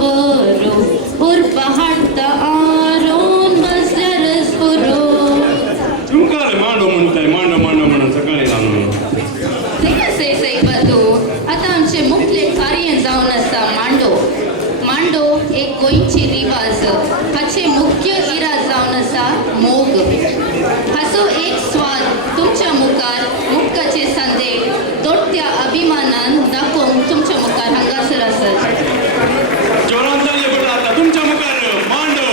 बरो उर्फ हाडटा आरोन बसल्यारच बरो. तुमकां मांडो म्हणटाय मांडो मांडो म्हणून सकाळी घालून सई बदू आता आमचे मुख्य कार्य जावन आसा मांडो. मांडो एक गोंयची रिवाज. हाचे मुख्य इराज जावन आसा मोग. हाचो एक स्वाद तुमच्या मुखार मुक्काचे संदेश दोट्या अभिमानान दाखोवंक तुमच्या मुखार हांगासर आसात. जोरान ताळयो पडटा आता तुमच्या मुखार मांडो.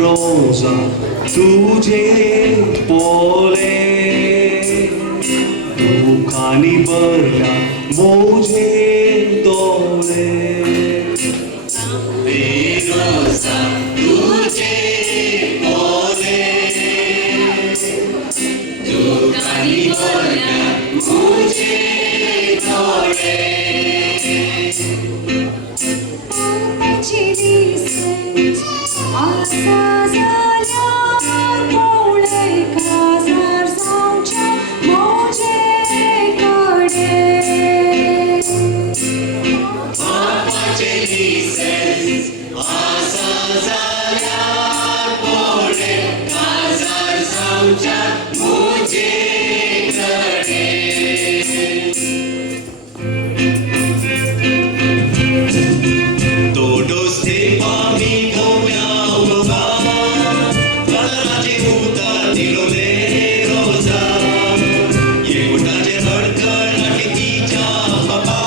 रोजा तुझे पोले दुखानी भरल्या मोजे डोळे. रोजा तुझे पोले दुखानी भरल्या मोजे डोळे. आसा जाल्यार पोळय काजार जावच्या मोजे कडे. बापाचे लिसेन्स आसा जाल्यार पोळय काजार जावच्या मोजे कडे. दोडोस ते पामी गोव्या उभा काजराचे उतार दिलोले रोजा. एकूटाचे हडकड आनी तिच्या बाबा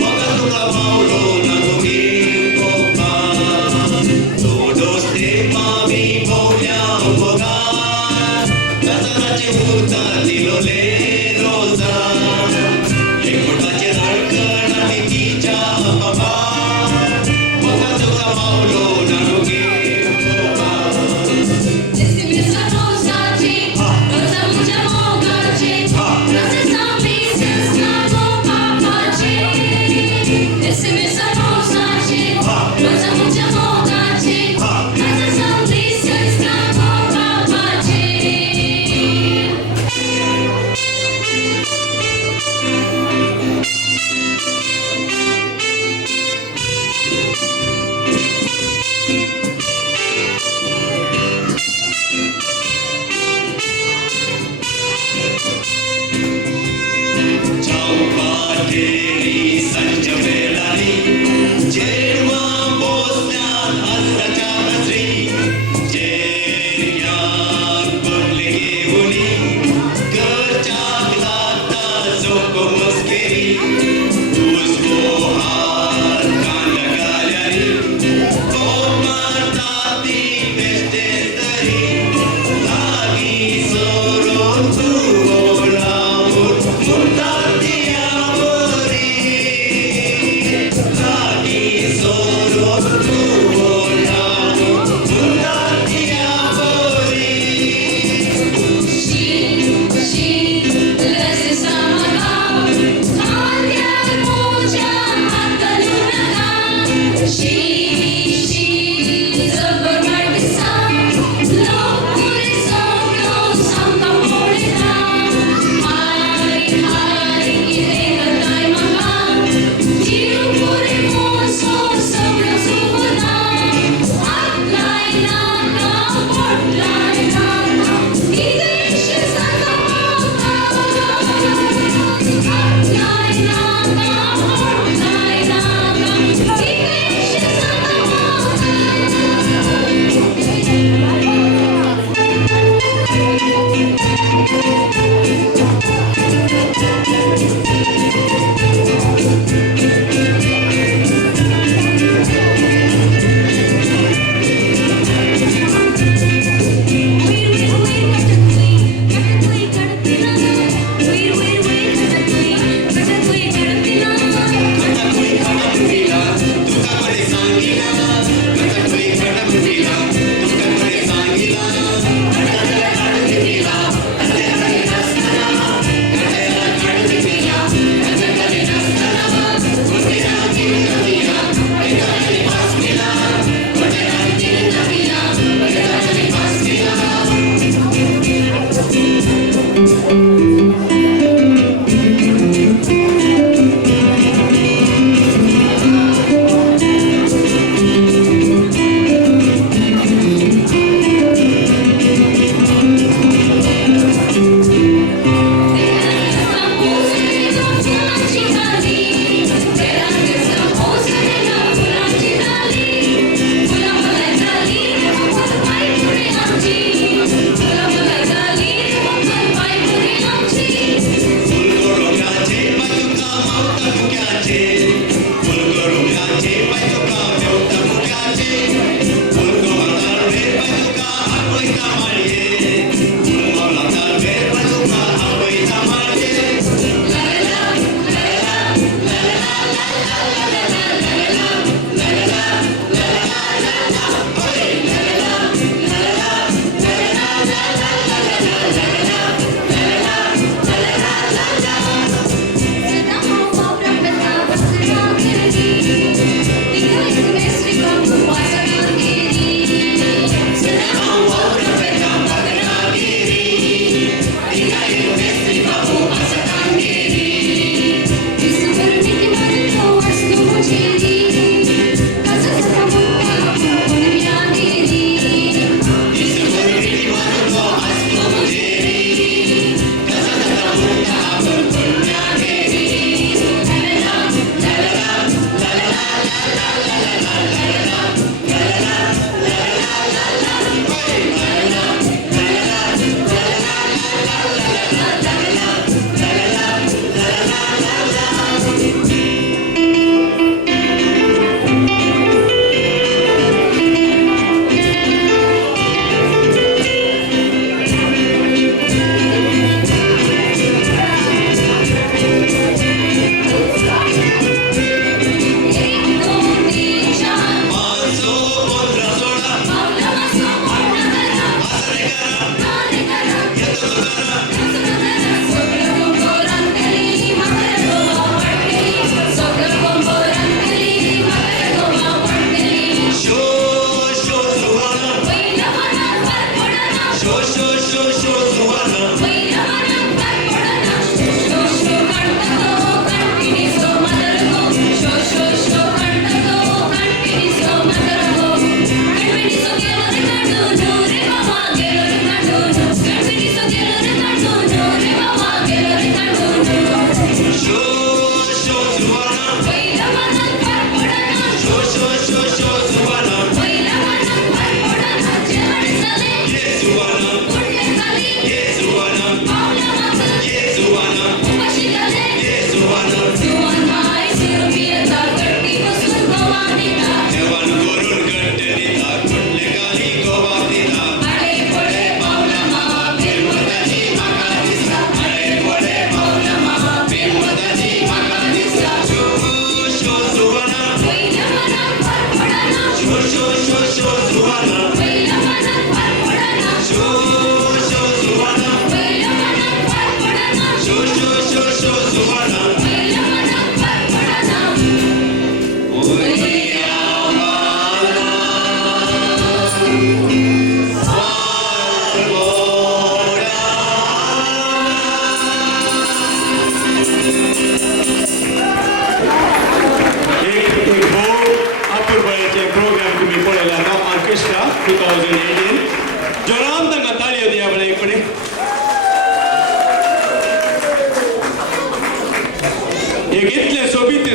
वगा तुका मावलो नागो गे गोपा. दोडोस ते पामी गोव्या उभा काजराचे उतार दिलोले रोजा. एकूटाचे हडकड आनी तिच्या बाबा वगा तुका मावलो नागो गे गोपा.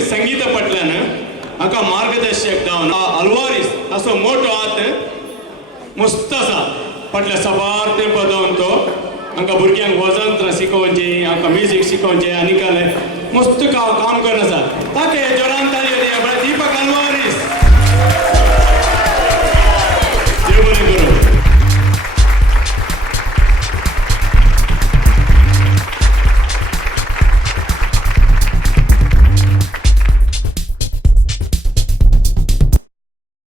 संगीत पटल्यान हाका मार्गदर्शक जावन अल्वारीस असो मोठो हात मस्त आसा फाटल्या सबार तेंप जावन तो हांकां भुरग्यांक वजंत्र शिकोवचें हांकां म्युजीक शिकोवचें आनी मस्त काम करन आसा ताके जोरान